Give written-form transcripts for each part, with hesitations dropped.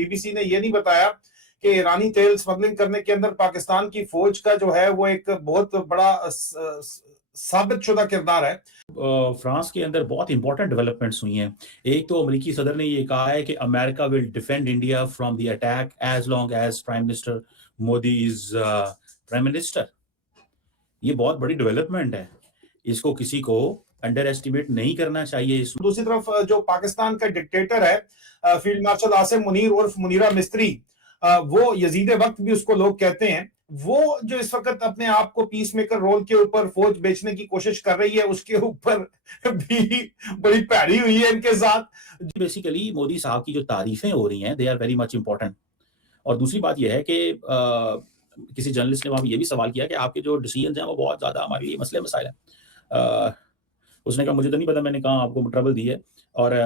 BBC ने ये नहीं बताया कि ईरानी तेल स्मगलिंग करने के अंदर पाकिस्तान की फौज का जो है वो एक बहुत बड़ा साबित शुदा किरदार है। फ्रांस के अंदर बहुत इंपॉर्टेंट डेवलपमेंट्स हुई हैं। एक तो अमेरिकी सदर ने ये कहा है कि America will defend India from the attack as long as prime minister Modi is prime minister. ये बहुत बड़ी डेवलपमेंट है, इसको किसी को अंडर एस्टिमेट नहीं करना चाहिए। दूसरी तरफ जो पाकिस्तान का डिक्टेटर है फील्ड मार्शल आसिम मुनीर उर्फ मुनीरा मिस्त्री, वो यजीद वक्त भी उसको लोग कहते हैं, वो जो इस वक्त अपने आप को पीस मेकर रोल के ऊपर फौज बेचने की कोशिश कर रही है, उसके ऊपर भी बड़ी पैड़ी हुई है इनके साथ। बेसिकली मोदी साहब की जो तारीफें हो रही हैं they are very much important. और दूसरी बात यह है कि किसी जर्नलिस्ट ने वहां ये भी सवाल किया कि आपके जो डिसीजन हैं वो बहुत ज्यादा हमारे लिए मसले मसाइल हैं। उसने कहा मुझे तो नहीं पता, मैंने कहा आपको ट्रबल दी है। और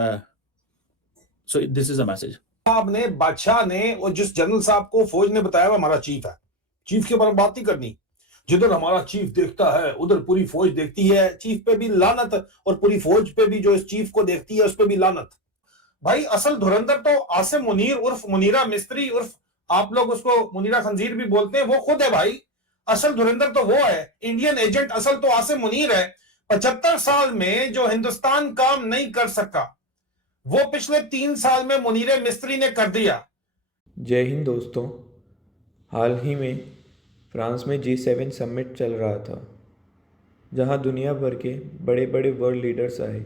so this is a message. साहब ने, बादशाह ने और जिस जनरल साहब को फौज ने बताया वो हमारा चीफ है, चीफ के बारे में बात नहीं करनी। जिधर हमारा चीफ देखता है उधर पूरी फौज देखती है, चीफ पे भी लानत और पूरी फौज पे भी जो इस चीफ को देखती है उस पे भी लानत। भाई असल धुरंधर तो आसिम मुनीर उर्फ मुनीरा मिस्त्री उर्फ आप लोग उसको मुनीरा खंजीर भी बोलते हैं, वो खुद है भाई। असल धुरंधर तो वो है, इंडियन एजेंट असल तो आसिम मुनीर है। 75 साल में जो हिंदुस्तान काम नहीं कर सका वो पिछले 3 साल में मुनीरे मिस्त्री ने कर दिया। जय हिंद दोस्तों, हाल ही में फ्रांस में G7 समिट चल रहा था, जहां दुनिया भर के बड़े बड़े वर्ल्ड लीडर्स आए।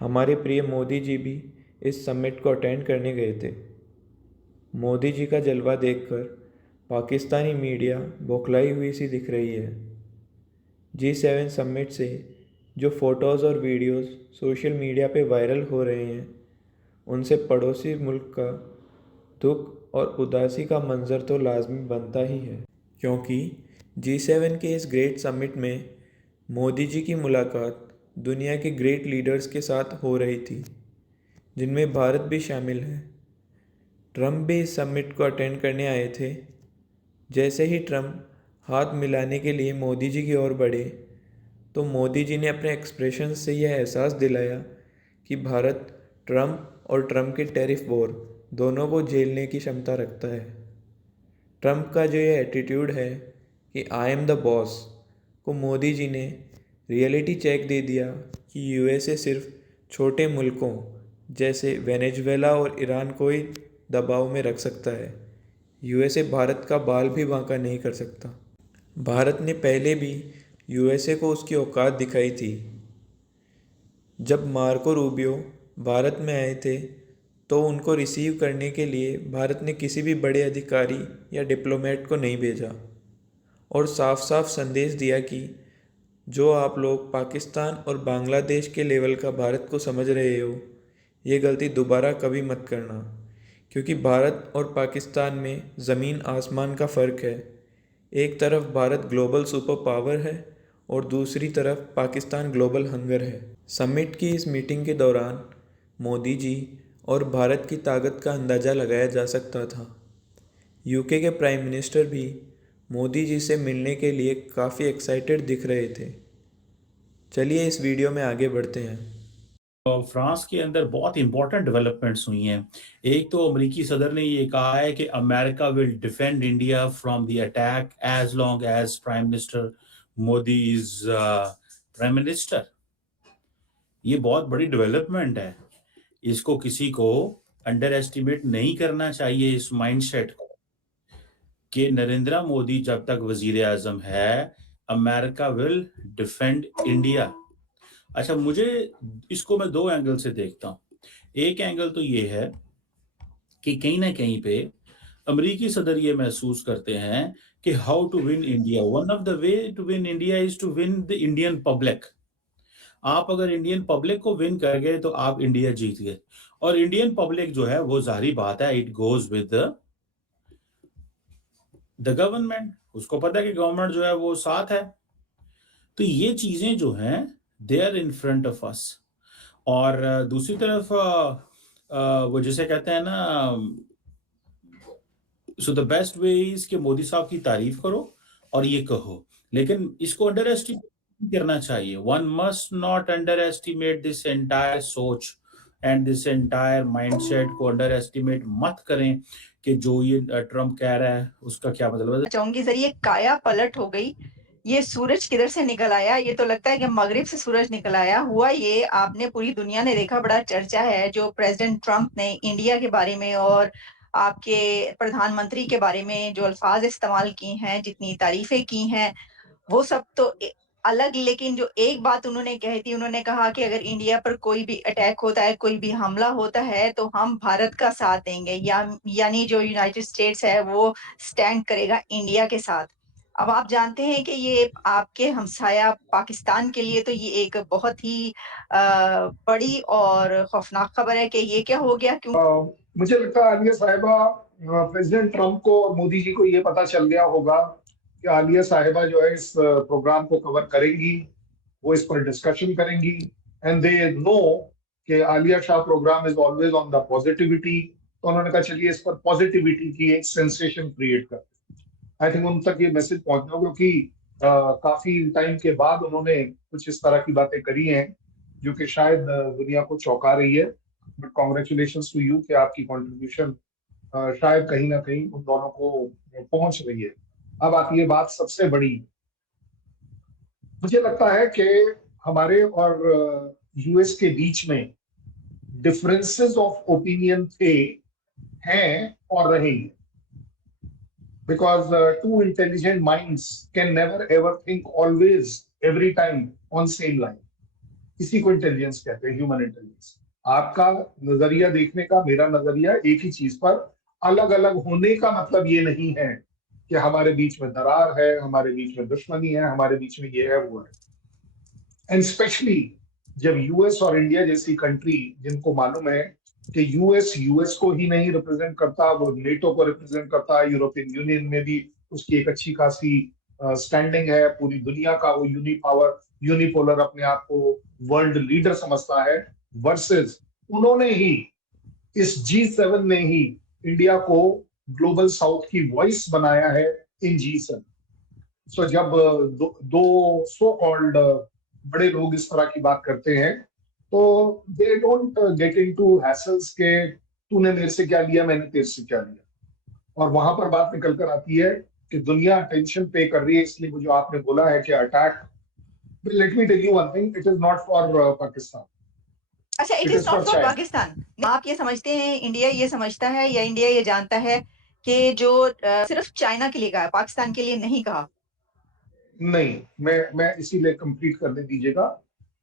हमारे प्रिय मोदी जी भी इस समिट को अटेंड करने गए थे। मोदी जी का जलवा देखकर पाकिस्तानी मीडिया बौखलाई हुई सी दिख रही है। G7 समिट से जो फ़ोटोज़ और वीडियोस सोशल मीडिया पे वायरल हो रहे हैं, उनसे पड़ोसी मुल्क का दुख और उदासी का मंजर तो लाजमी बनता ही है, क्योंकि G7 के इस ग्रेट समिट में मोदी जी की मुलाकात दुनिया के ग्रेट लीडर्स के साथ हो रही थी, जिनमें भारत भी शामिल है। ट्रंप भी इस समिट को अटेंड करने आए थे। जैसे ही ट्रंप हाथ मिलाने के लिए मोदी जी की ओर बढ़े तो मोदी जी ने अपने एक्सप्रेशन से यह एहसास दिलाया कि भारत ट्रंप और ट्रंप के टैरिफ वॉर दोनों को झेलने की क्षमता रखता है। ट्रंप का जो ये एटीट्यूड है कि आई एम द बॉस को मोदी जी ने रियलिटी चेक दे दिया कि यूएसए सिर्फ छोटे मुल्कों जैसे वेनेजुएला और ईरान को ही दबाव में रख सकता है। यूएसए भारत का बाल भी बांका नहीं कर सकता। भारत ने पहले भी यूएसए को उसकी औकात दिखाई थी। जब मार्को रूबियो भारत में आए थे तो उनको रिसीव करने के लिए भारत ने किसी भी बड़े अधिकारी या डिप्लोमेट को नहीं भेजा और साफ साफ संदेश दिया कि जो आप लोग पाकिस्तान और बांग्लादेश के लेवल का भारत को समझ रहे हो, ये गलती दोबारा कभी मत करना, क्योंकि भारत और पाकिस्तान में ज़मीन आसमान का फ़र्क है। एक तरफ भारत ग्लोबल सुपर पावर है और दूसरी तरफ पाकिस्तान ग्लोबल हंगर है। समिट की इस मीटिंग के दौरान मोदी जी और भारत की ताकत का अंदाज़ा लगाया जा सकता था। यूके के प्राइम मिनिस्टर भी मोदी जी से मिलने के लिए काफ़ी एक्साइटेड दिख रहे थे। चलिए इस वीडियो में आगे बढ़ते हैं। फ्रांस के अंदर बहुत इंपॉर्टेंट डेवलपमेंट्स हुई हैं। एक तो अमेरिकी सदर ने ये कहा है कि America will defend India from the attack as long as prime minister Modi is prime minister. ये बहुत बड़ी डेवलपमेंट है, इसको किसी को अंडर एस्टिमेट नहीं करना चाहिए इस माइंडसेट को कि नरेंद्र मोदी जब तक वजीर आजम है अमेरिका विल डिफेंड इंडिया। अच्छा, मुझे इसको मैं दो एंगल से देखता हूं। एक एंगल तो ये है कि कहीं ना कहीं पे अमेरिकी सदर ये महसूस करते हैं कि how to win India, one of the way to win India is to win the Indian public. आप अगर इंडियन पब्लिक को विन कर गए तो आप इंडिया जीत गए। और इंडियन पब्लिक जो है वो जाहिर बात है it goes with the government, उसको पता है कि गवर्नमेंट जो है वो साथ है। तो ये चीजें जो हैं they are in front of us. और दूसरी तरफ वो जिसे कहते हैं ना, so the best way is कि मोदी साहब की तारीफ करो और ये कहो, लेकिन इसको अंडर एस्टिमेट करना चाहिए। One must not under estimate this entire सोच एंड दिस एंटायर माइंडसेट को अंडर एस्टिमेट मत करें कि जो ये ट्रम्प कह रहा है उसका क्या मतलब है। चाहूंगी सर, ये काया पलट हो गई। ये सूरज किधर से निकल आया, ये तो लगता है कि मगरिब से सूरज निकल आया। हुआ ये, आपने पूरी दुनिया ने देखा, बड़ा चर्चा है जो प्रेसिडेंट ट्रम्प ने इंडिया के बारे में और आपके प्रधानमंत्री के बारे में जो अल्फाज इस्तेमाल की हैं, जितनी तारीफें की हैं, वो सब तो अलग। लेकिन जो एक बात उन्होंने कही थी, उन्होंने कहा कि अगर इंडिया पर कोई भी अटैक होता है, कोई भी हमला होता है, तो हम भारत का साथ देंगे, यानी जो यूनाइटेड स्टेट्स है वो स्टैंड करेगा इंडिया के साथ। अब आप जानते हैं कि ये आपके हमसाया पाकिस्तान के लिए तो ये एक बहुत ही बड़ी और खौफनाक खबर है कि ये क्या हो गया। क्यों मुझे लगता है आलिया साहिबा, प्रेसिडेंट ट्रम्प को और मोदी जी को ये पता चल गया होगा कि आलिया साहिबा जो है इस प्रोग्राम को कवर करेंगी, वो इस पर डिस्कशन करेंगी, एंड दे नो कि Aliya Shah programme is always on the positivity. तो उन्होंने कहा चलिए इस पर पॉजिटिविटी की एक सेंसेशन क्रिएट करते हैं। आई थिंक उन तक ये मैसेज पहुंचना, क्योंकि काफी टाइम के बाद उन्होंने कुछ इस तरह की बातें करी हैं जो कि शायद दुनिया को चौंका रही है। बट कॉन्ग्रेचुलेशंस टू यू कि आपकी कंट्रीब्यूशन शायद कहीं ना कहीं उन दोनों को पहुंच रही है। अब आती है बात सबसे बड़ी। मुझे लगता है कि हमारे और यूएस के बीच में डिफरेंसेस ऑफ ओपिनियन थे, हैं और रहेंगे, because to intelligent minds can never ever think always every time on same line. इसी को इंटेलिजेंस कहते हैं, ह्यूमन इंटेलिजेंस। आपका नजरिया देखने का, मेरा नजरिया एक ही चीज पर अलग अलग होने का मतलब ये नहीं है कि हमारे बीच में दरार है, हमारे बीच में दुश्मनी है, हमारे बीच में ये है वो है। एंड स्पेशली जब यूएस और इंडिया जैसी कंट्री, जिनको मालूम है कि यूएस को ही नहीं रिप्रेजेंट करता, वो नेटो को रिप्रेजेंट करता है, यूरोपियन यूनियन में भी उसकी एक अच्छी खासी स्टैंडिंग है, पूरी दुनिया का वो यूनिपोलर अपने आप को वर्ल्ड लीडर समझता है, वर्सेस उन्होंने ही, इस G7 ने ही इंडिया को ग्लोबल साउथ की वॉइस बनाया है इन G7। सो जब दो सो कॉल्ड बड़े लोग इस तरह की बात करते हैं तो they don't get into hassles के तूने मेरे से क्या लिया, मैंने तेरे से क्या लिया, और वहां पर बात निकल कर आती है कि दुनिया अटेंशन पे कर रही है। इसलिए वो जो आपने बोला है कि attack, let me tell you one thing, it is not for Pakistan. अच्छा, it is not for Pakistan. आप ये समझते हैं, इंडिया ये समझता है या इंडिया ये जानता है कि जो सिर्फ चाइना के लिए कहा, पाकिस्तान के लिए नहीं कहा? नहीं, मैं इसीलिए कंप्लीट करने दीजिएगा।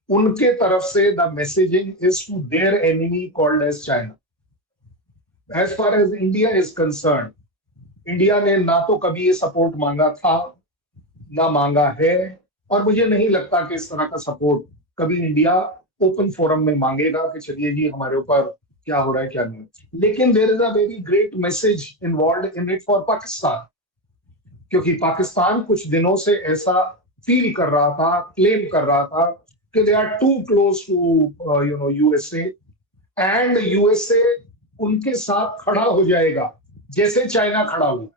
उनके तरफ से the messaging is to their enemy called as China. As far as India is concern, India ने ना तो कभी ये सपोर्ट मांगा था, ना मांगा है, और मुझे नहीं लगता कि इस तरह का सपोर्ट कभी इंडिया ओपन फोरम में मांगेगा कि चलिए जी हमारे ऊपर क्या हो रहा है क्या नहीं। लेकिन there is a very great message involved in it for Pakistan, क्योंकि पाकिस्तान कुछ दिनों से ऐसा फील कर रहा था, क्लेम कर रहा था कि they are too close to USA, and USA उनके साथ खड़ा हो जाएगा जैसे चाइना खड़ा हुआ।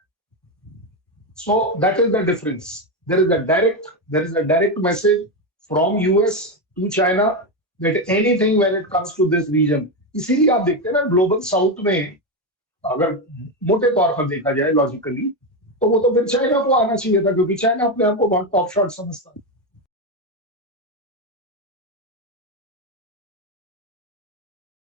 So that is the difference. There is a direct message from US to China that anything when it comes to this region। इसीलिए आप देखते हैं ना ग्लोबल साउथ में, अगर मोटे तौर पर देखा जाए लॉजिकली, तो वो तो फिर चाइना को आना चाहिए था, क्योंकि चाइना अपने आप को बहुत टॉप शॉट समझता है।